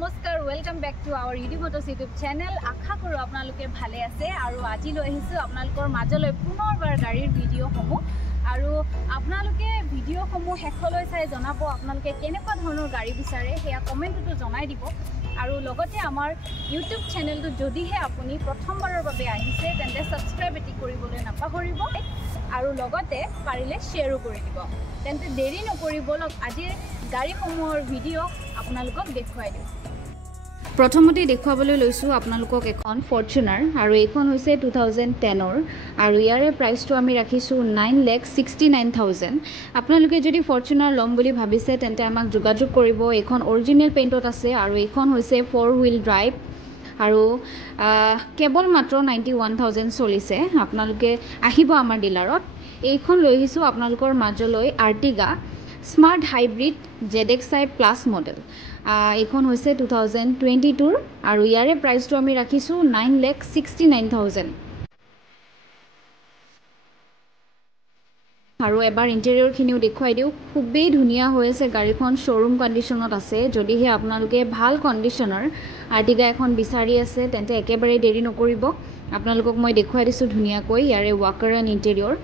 নমস্কাৰ welcome back to our YouTube Motors YouTube channel আশা কৰো আপোনালোকে ভালে আছে আৰু আজি লৈ আহিছো আপোনালোকৰ মাজলৈ পুনৰবাৰ গাড়ীৰ ভিডিঅ'সমূহ আৰু আপোনালোকে ভিডিঅ'সমূহ হেকলৈ চাই জনাব আপোনালোকে কেনেকুৱা ধৰণৰ গাড়ী বিচাৰে হেয়া কমেন্টটো জনাই দিব আৰু লগতে আমাৰ ইউটিউব চেনেলটো যদিহে আপুনি প্ৰথমবাৰৰ বাবে আহিছে তেন্তে সাবস্ক্ৰাইব এটি কৰিবলৈ নাপাহৰিব আৰু লগতে পাৰিলে শেয়াৰো কৰি দিব তেন্তে দেৰি নকৰিব আজিৰ গাড়ীসমূহৰ ভিডিঅ' আপোনালোকক দেখুৱাই দিওঁ প্ৰথমতে দেখুৱাবলৈ লৈছো আপোনালোকক এখন ফৰচুনাৰ আৰু এইখন হৈছে 2010ৰ আৰু ইয়াৰে প্ৰাইচটো আমি ৰাখিছো 9,69,000 আপোনালোকে যদি ফৰচুনাৰ লম বুলি ভাবিছে তেন্তে আমাক যোগাযোগ কৰিব এইখন অৰিজিনেল পেইণ্টত আছে আৰু এইখন হৈছে 4 হুইল ড্ৰাইভ আৰু কেবল মাত্ৰ 91,000 চলিছে আপোনালোকে আহিব আমাৰ ডিলাৰত এইখন লৈ আহিছো আপোনালোকৰ মাজলৈ Ertiga smart hybrid ZXi plus model এইখন হৈছে 2022 আৰু ইয়াৰে প্ৰাইচটো আমি ৰাখিছো 9,69,000 আৰু এবাৰ ইন্টেৰিয়ৰ খিনিও দেখুৱাই দিও খুবেই ধুনিয়া হৈছে গাড়ীখন শোৰুম কন্ডিশনত আছে যদিহে আপোনালোকে ভাল কন্ডিশনৰ আৰ্টিগা এখন বিচাৰি আছে তেন্তে একেবাৰে দেৰি নকৰিব আপোনালোকক মই দেখুৱাই দিছো ধুনিয়াকৈ ইয়াৰে ৱাকাৰ এণ্ড ইন্টেৰিয়ৰ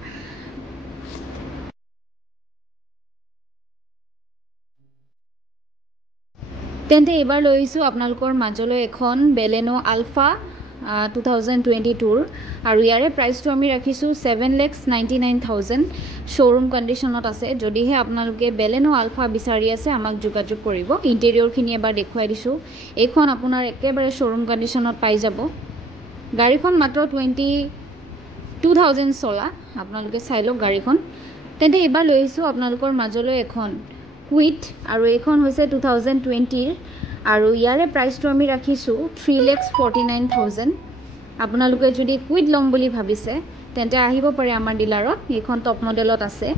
তেন্তে এবাৰ লৈ আহিছো আপোনালোকৰ মাজলৈ এখন বেলেনো আলফা 2022 আৰু ইয়াৰে প্ৰাইচটো আমি ৰাখিছো 7,99,000 শোৰুম কন্ডিশনত আছে যদিহে আপোনালোকে বেলেনো আলফা বিচাৰি আছে আমাক যোগাযোগ কৰিব ইন্টেৰিয়ৰ খিনি এবাৰ দেখুৱাই দিছো এইখন আপোনাৰ একেবাৰে শোৰুম কন্ডিশনত পাই যাব গাড়ীখন মাত্ৰ 22,000 চলা আপোনালোকে চাই লওক গাড়ীখন তেন্তে এবাৰ লৈ আহিছো আপোনালোকৰ মাজলৈ এখন কুইট আৰু এইখন হৈছে 2020 আৰু ইয়াৰে প্ৰাইচটো আমি ৰাখিছো 3,49,000 আপোনালোকে যদি কুইট লম বুলি ভাবিছে তেন্তে আহিব পাৰে আমাৰ ডিলাৰত এইখন টপ মডেলত আছে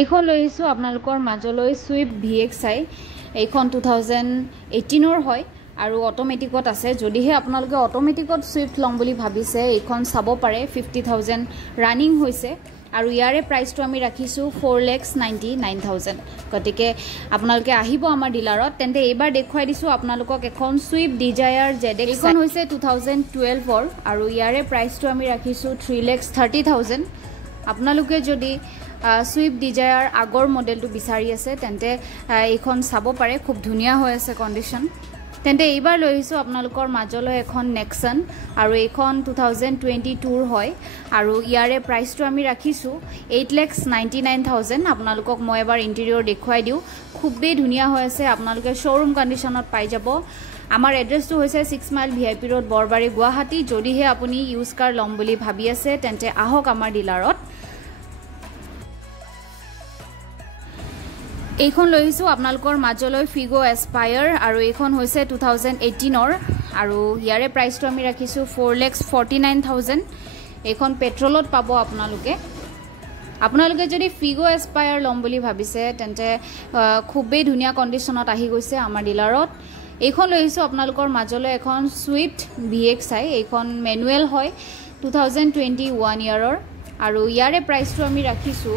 এইখন লৈ আহিছো আপোনালোকৰ মাজলৈ সুইফট VXi এইখন 2018ৰ হয় আৰু অটোমেটিকত আছে যদিহে আপোনালোকে অটোমেটিকত সুইফট লম বুলি ভাবিছে এইখন চাব পাৰে 50,000 ৰানিং হৈছে আৰু ইয়াৰে প্ৰাইচটো আমি ৰাখিছো 4,99,000 গতিকে আপোনালোকে আহিব আমাৰ ডিলাৰত তেন্তে এবাৰ দেখুৱাই দিছো আপোনালোকক এখন সুইফট ডিজায়াৰ ZX এইখন হৈছে 2012ৰ আৰু ইয়াৰে প্ৰাইচটো আমি ৰাখিছো 3,30,000 আপোনালোকে যদি সুইফট ডিজায়াৰ আগৰ মডেলটো বিচাৰি আছে তেন্তে এইখন চাব পাৰে খুব ধুনিয়া হৈ আছে কন্ডিশন তেন্তে এইবাৰ লৈ আহিছো আপোনালোকৰ মাজলৈ এখন নেক্সন আৰু এইখন 2022ৰ হয় আৰু ইয়াৰে প্ৰাইচটো আমি ৰাখিছো 8,99,000 আপোনালোকক মই এবাৰ ইন্টেৰিয়ৰ দেখুৱাই দিও খুবেই ধুনিয়া হৈ আছে আপোনালোকে শোৰুম কন্ডিশনত পাই যাব আমাৰ এড্ৰেছটো হৈছে 6 mile VIP road Borbari Guwahati যদিহে আপুনি ইউজ কাৰ লম বুলি ভাবি আছে তেন্তে আহক আমাৰ ডিলাৰত এইখন লৈ আহিছো আপোনালোকৰ মাজলৈ ফিগো এসপায়াৰ আৰু এইখন হৈছে 2018ৰ আৰু ইয়াৰে প্ৰাইচটো আমি ৰাখিছো 4,49,000 এইখন পেট্ৰলত পাব আপোনালোকে যদি ফিগো এসপায়াৰ লম বুলি ভাবিছে তেন্তে খুবেই ধুনিয়া কন্ডিশনত আহি গৈছে আমাৰ ডিলাৰত এইখন লৈ আহিছো আপোনালোকৰ মাজলৈ এখন সুইফট VXi এইখন মেনুৱেল হয় 2021 ইয়াৰৰ আৰু ইয়াৰে প্ৰাইচটো আমি ৰাখিছো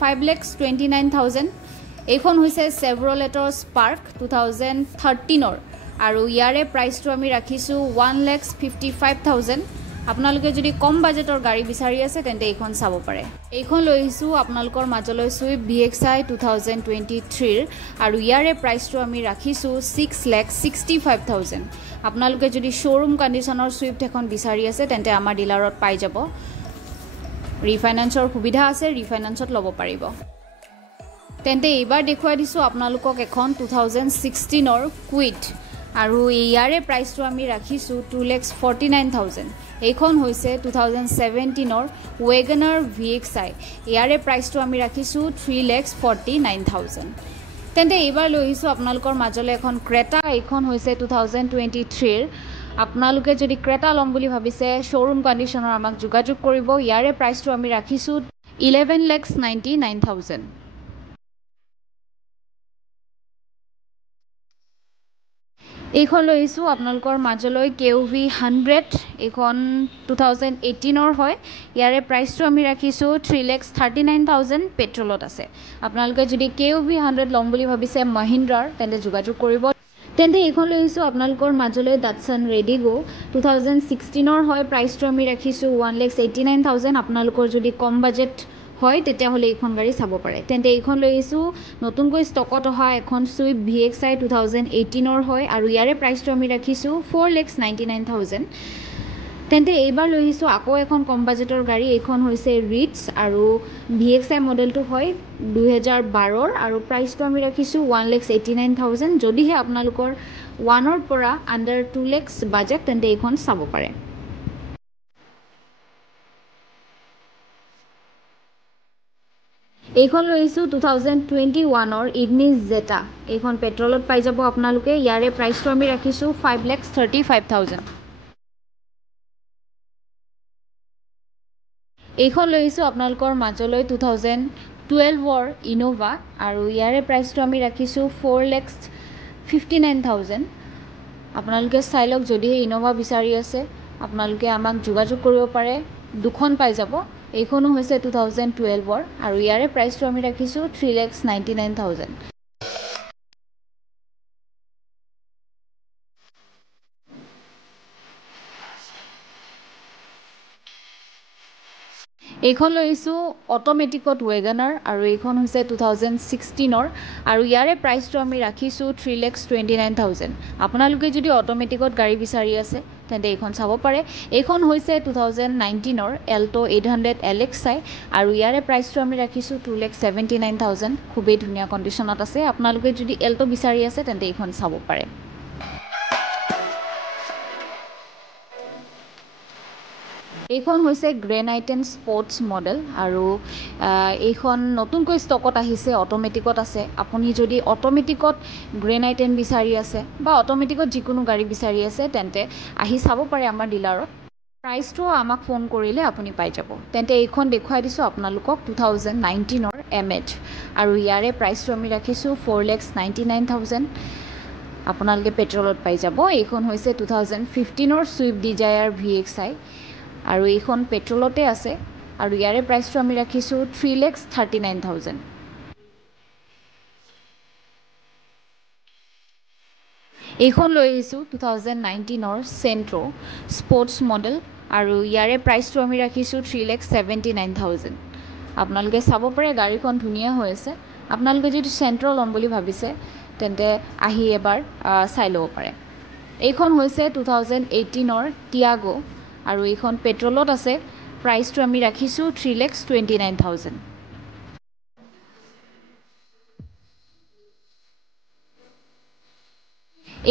5,29,000 এইখন হৈছে চেভৰলেটৰ স্পাৰ্ক 2013ৰ আৰু ইয়াৰে প্ৰাইচটো আমি ৰাখিছো 1,55,000 আপোনালোকে যদি কম বাজেটৰ গাড়ী বিচাৰি আছে তেন্তে এইখন চাব পাৰে এইখন লৈ আহিছো আপোনালোকৰ মাজলৈ সুইফট VXi 2023 আৰু ইয়াৰে প্ৰাইচটো আমি ৰাখিছো 6,65,000 আপোনালোকে যদি শোৰুম কন্ডিশনৰ সুইফট এখন বিচাৰি আছে তেন্তে আমাৰ ডিলাৰত পাই যাব ৰিফাইনান্সৰ সুবিধা আছে ৰিফাইনান্সত ল'ব পাৰিব তেন্তে এইবাৰ দেখুৱাই দিছো আপোনালোকক এখন 2016ৰ কুইট আৰু ইয়াৰে প্ৰাইচটো আমি ৰাখিছো 2,49,000 এইখন হৈছে 2017ৰ ৱেগনাৰ VXi ইয়াৰে প্ৰাইচটো আমি ৰাখিছো 3,49,000 তেন্তে এইবাৰ লৈ আহিছো আপোনালোকৰ মাজলৈ এখন ক্ৰেটা এইখন হৈছে 2023ৰ আপোনালোকে যদি ক্ৰেটা লম বুলি ভাবিছে শোৰুম কন্ডিশনৰ আমাক যোগাযোগ কৰিব ইয়াৰে প্ৰাইচটো আমি ৰাখিছো 11,99,000 এইখন লৈছোঁ আপোনালোকৰ মাজলৈ KUV 100 এইখন 2018 হয় ইয়াৰে প্ৰাইচটো আমি ৰাখিছোঁ 3,39,000 পেট্ৰলত আছে আপোনালোকে যদি KUV 100 ল'ম বুলি ভাবিছে মহিন্দ্ৰাৰ তেন্তে যোগাযোগ কৰিব তেন্তে এইখন লৈছোঁ আপোনালোকৰ মাজলৈ Datsun Radigo 2016 হয় প্ৰাইচটো আমি ৰাখিছোঁ 1,89,000 আপোনালোকৰ যদি কম বাজেট হয় তেতিয়াহ'লে এইখন গাড়ী চাব পাৰে তেন্তে এইখন লৈছোঁ নতুনকৈ ষ্টকত অহা এখন Swift VXI 2018 হয় আৰু ইয়াৰে প্ৰাইচটো আমি ৰাখিছোঁ 4,99,000 তেন্তে এইবাৰ লৈছোঁ আকৌ এখন কম বাজেটৰ গাড়ী এইখন হৈছে Ritz আৰু VXI মডেলটো হয় 2012 আৰু প্ৰাইচটো আমি ৰাখিছোঁ 1,89,000 যদিহে আপোনালোকৰ 1ৰ পৰা আণ্ডাৰ 2 লাখ বাজেট তেন্তে এইখন চাব পাৰে এইখন লৈছোঁ 2021ৰ Ignis Zeta এইখন পেট্ৰলত পাই যাব আপোনালোকে ইয়াৰে প্ৰাইচটো আমি ৰাখিছোঁ 5,35,000 এইখন লৈছোঁ আপোনালোকৰ মাজলৈ 2012ৰ Innova আৰু ইয়াৰে প্ৰাইচটো আমি ৰাখিছোঁ 4,59,000 আপোনালোকে চাই লওক যদিহে Innova বিচাৰি আছে আপোনালোকে আমাক যোগাযোগ কৰিব পাৰে দুখন পাই যাব এইখনো হৈছে 2012ৰ আৰু ইয়াৰে প্ৰাইচটো আমি ৰাখিছোঁ 3,99,000 এইখন লৈছোঁ অটোমেটিকত WagonR আৰু এইখন হৈছে 2016ৰ আৰু ইয়াৰে প্ৰাইচটো আমি ৰাখিছোঁ 3,29,000 আপোনালোকে যদি অটোমেটিকত গাড়ী বিচাৰি আছে তেন্তে এইখন চাব পাৰে এইখন হৈছে 2019ৰ Alto 800 LXi আৰু ইয়াৰে প্ৰাইচটো আমি ৰাখিছোঁ 2,79,000 খুবেই ধুনীয়া কণ্ডিশ্যনত আছে আপোনালোকে যদি Alto বিচাৰি আছে তেন্তে এইখন চাব পাৰে এইখন হৈছে Grand i10 স্পৰ্টছ মডেল আৰু এইখন নতুনকৈ ষ্টকত আহিছে অটোমেটিকত আছে আপুনি যদি অটোমেটিকত Grand i10 বিচাৰি আছে বা অটোমেটিকত যিকোনো গাড়ী বিচাৰি আছে তেন্তে আহি চাব পাৰে আমাৰ ডিলাৰত প্ৰাইচটো আমাক ফোন কৰিলে আপুনি পাই যাব তেন্তে এইখন দেখুৱাই দিছোঁ আপোনালোকক 2019ৰ MH আৰু ইয়াৰে প্ৰাইচটো আমি ৰাখিছোঁ 4,99,000 আপোনালোকে পেট্ৰলত পাই যাব এইখন হৈছে 2015ৰ Swift Desire VXI আৰু এইখন পেট্ৰলতে আছে আৰু ইয়াৰে প্ৰাইচটো আমি ৰাখিছোঁ 3,39,000 এইখন লৈ আহিছোঁ 2019ৰ Sentro স্পৰ্টছ মডেল আৰু ইয়াৰে প্ৰাইচটো আমি ৰাখিছোঁ 3,79,000 আপোনালোকে চাব পাৰে গাড়ীখন ধুনীয়া হৈ আছে আপোনালোকে যদি Sentro ল'ম বুলি ভাবিছে তেন্তে আহি এবাৰ চাই ল'ব পাৰে এইখন হৈছে 2018ৰ Tiago আৰু এইখন পেট্ৰলত আছে প্ৰাইচটো আমি ৰাখিছোঁ 3,29,000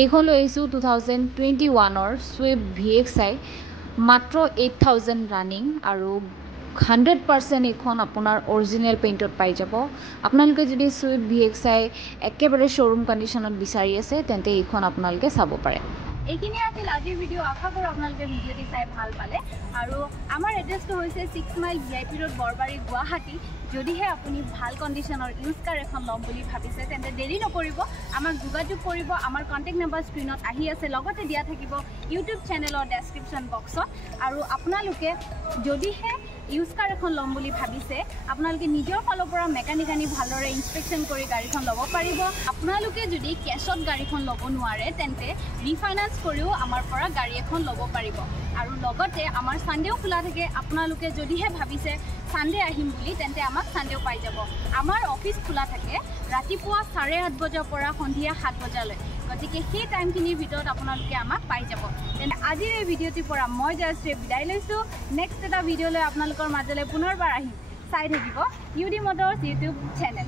এইখন লৈছোঁ 2021ৰ Swift VXI মাত্ৰ 8,000 ৰানিং আৰু 100% এইখন আপোনাৰ অৰিজিনেল পেইণ্টত পাই যাব আপোনালোকে যদি Swift VXI একেবাৰে শ্ব'ৰুম কণ্ডিশ্যনত বিচাৰি আছে তেন্তে এইখন আপোনালোকে চাব পাৰে এইখিনি আছিল আজিৰ ভিডিঅ' আশা কৰোঁ আপোনালোকে ভিডিঅ'টি চাই ভাল পালে আৰু আমাৰ এড্ৰেছটো হৈছে 6 mile VIP road Borbari Guwahati যদিহে আপুনি ভাল কণ্ডিশ্যনৰ ইউজ কাৰ এখন ল'ম বুলি ভাবিছে তেন্তে দেৰি নকৰিব আমাক যোগাযোগ কৰিব আমাৰ কণ্টেক্ট নম্বৰ স্ক্ৰীণত আহি আছে লগতে দিয়া থাকিব ইউটিউব চেনেলৰ ডেছক্ৰিপশ্যন বক্সত আৰু আপোনালোকে যদিহে ইউজ কাৰ এখন ল'ম বুলি ভাবিছে আপোনালোকে নিজৰ ফালৰ পৰা মেকানিক আনি ভালদৰে ইনস্পেকশ্যন কৰি গাড়ীখন ল'ব পাৰিব আপোনালোকে যদি কেছত গাড়ীখন ল'ব নোৱাৰে তেন্তে ৰিফাইনেন্স কৰিও আমাৰ পৰা গাড়ী এখন ল'ব পাৰিব আৰু লগতে আমাৰ সানডেও খোলা থাকে আপোনালোকে যদিহে ভাবিছে সানডে আহিম বুলি তেন্তে আমাক সানডেও পাই যাব আমাৰ অফিচ খোলা থাকে ৰাতিপুৱা 8:30 বজাৰ পৰা সন্ধিয়া 7 বজালৈ গতিকে সেই টাইমখিনিৰ ভিতৰত আপোনালোকে আমাক পাই যাব তেন্তে আজিৰ এই ভিডিঅ'টিৰ পৰা মই জয়শ্ৰী বিদায় লৈছোঁ নেক্সট এটা ভিডিঅ'লৈ আপোনালোকৰ মাজলৈ পুনৰবাৰ আহিম চাই থাকিব UD Motors ইউটিউব চেনেল